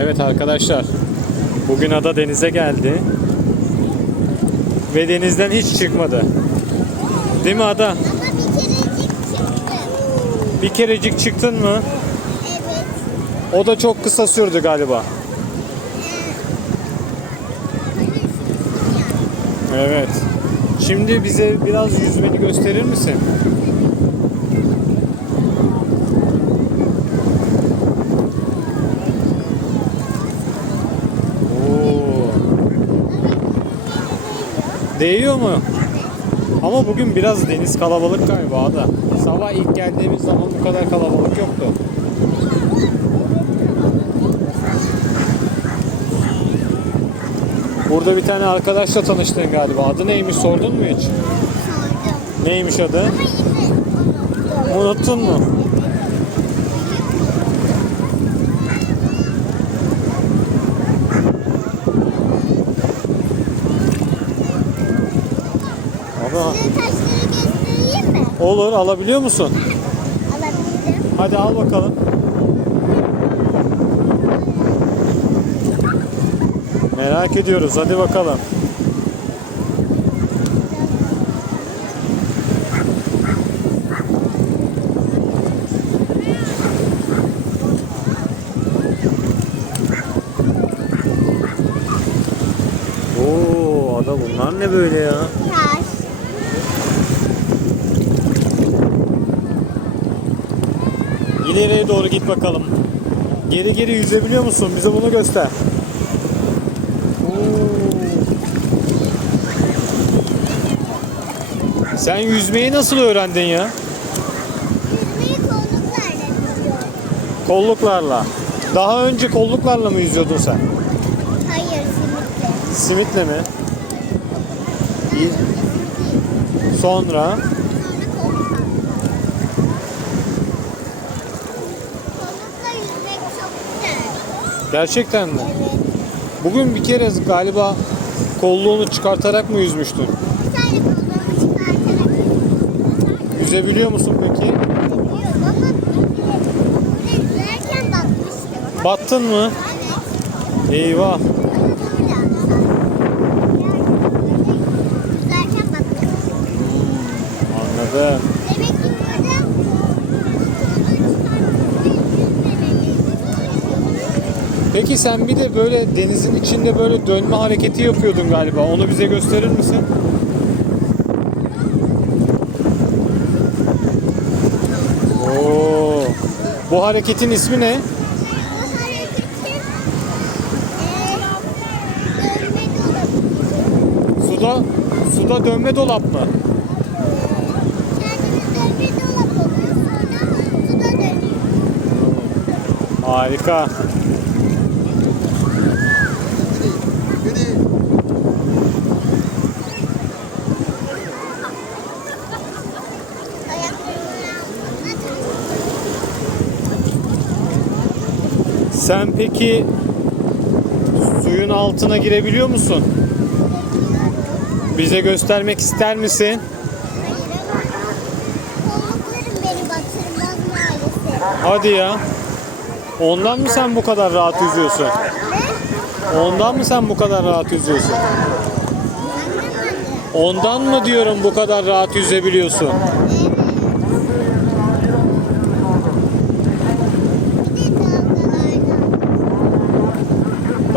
Evet arkadaşlar. Bugün ada denize geldi. Ve denizden hiç çıkmadı. Değil mi ada? Ama bir kerecik çıktı. Bir kerecik çıktın mı? Evet. O da çok kısa sürdü galiba. Evet. Şimdi bize biraz yüzmeni gösterir misin? Değiyor mu? Ama bugün biraz deniz kalabalık galiba da. Sabah ilk geldiğimiz zaman bu kadar kalabalık yoktu. Burada bir tane arkadaşla tanıştın galiba. Adı neymiş sordun mu hiç? Sordum. Neymiş adı? Unuttun mu? Ama Size taşları göstereyim mi? Olur alabiliyor musun? Alabilirim. Hadi al bakalım. Merak ediyoruz. Hadi bakalım. Oo, ada bunlar ne böyle ya? Taş. İleriye doğru git bakalım. Geri geri yüzebiliyor musun? Bize bunu göster. Oo. Sen yüzmeyi nasıl öğrendin ya? Yüzmeyi kolluklarla yüzüyorum. Kolluklarla. Daha önce kolluklarla mı yüzüyordun sen? Hayır simitle. Simitle mi? İyi. Sonra gerçekten mi? Bugün bir kere galiba kolluğunu çıkartarak mı yüzmüştün? Bir tane kolluğumu çıkartarak Yüzebiliyor musun peki? Battın mı? Evet. Eyvah. Anladım. Peki sen bir de böyle denizin içinde böyle dönme hareketi yapıyordun galiba. Onu bize gösterir misin? Oo. Bu hareketin ismi ne? Suda suda dönme dolap mı? Harika. Sen peki suyun altına girebiliyor musun? Bize göstermek ister misin? Hayır ama kolluklarım beni batırmaz maalesef. Hadi ya. Ondan mı sen bu kadar rahat yüzüyorsun? Ondan mı sen bu kadar rahat yüzüyorsun? Ondan mı diyorum bu kadar rahat yüzebiliyorsun? Bir de dalgalardan.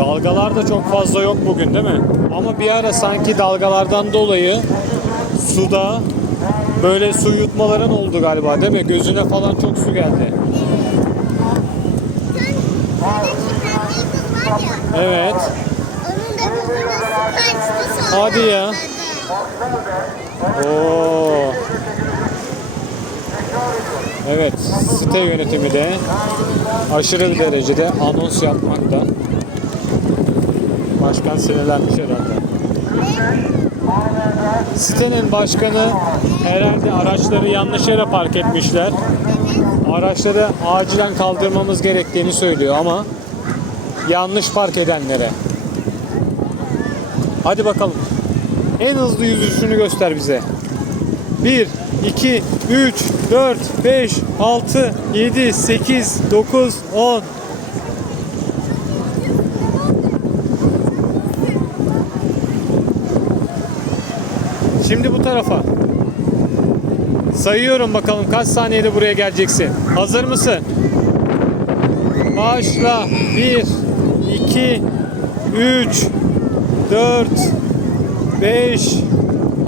Dalgalar da çok fazla yok bugün değil mi? Ama bir ara sanki dalgalardan dolayı suda böyle su yutmaların oldu galiba değil mi? Gözüne falan çok su geldi. Evet. Hadi ya. Oo. Evet, site yönetimi de aşırı bir derecede anons yapmakta. Başkan sinirlenmiş herhalde. Sitenin başkanı herhalde araçları yanlış yere park etmişler. Araçları acilen kaldırmamız gerektiğini söylüyor ama yanlış park edenlere. Hadi bakalım. En hızlı yüzüşünü göster bize. 1, 2, 3, 4, 5, 6, 7, 8, 9, 10. Şimdi bu tarafa. Sayıyorum bakalım kaç saniyede buraya geleceksin. Hazır mısın? Başla. 1 2 3 4 5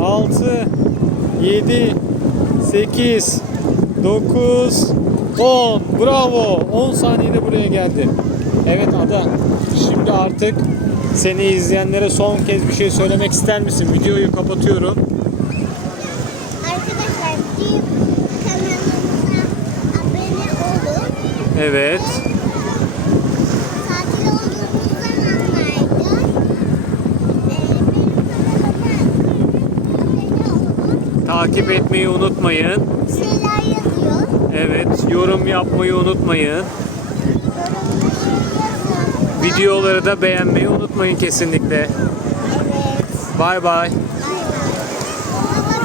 6 7 8 9 10 Bravo 10 saniyede buraya geldi Evet Ada Şimdi artık seni izleyenlere son kez bir şey söylemek ister misin? Videoyu kapatıyorum Arkadaşlar bir kanalımıza abone olun. Evet Tatil. Takip etmeyi unutmayın Bir şeyler yazıyor. Evet yorum yapmayı unutmayın. Videoları da beğenmeyi unutmayın kesinlikle Evet. Bay bay.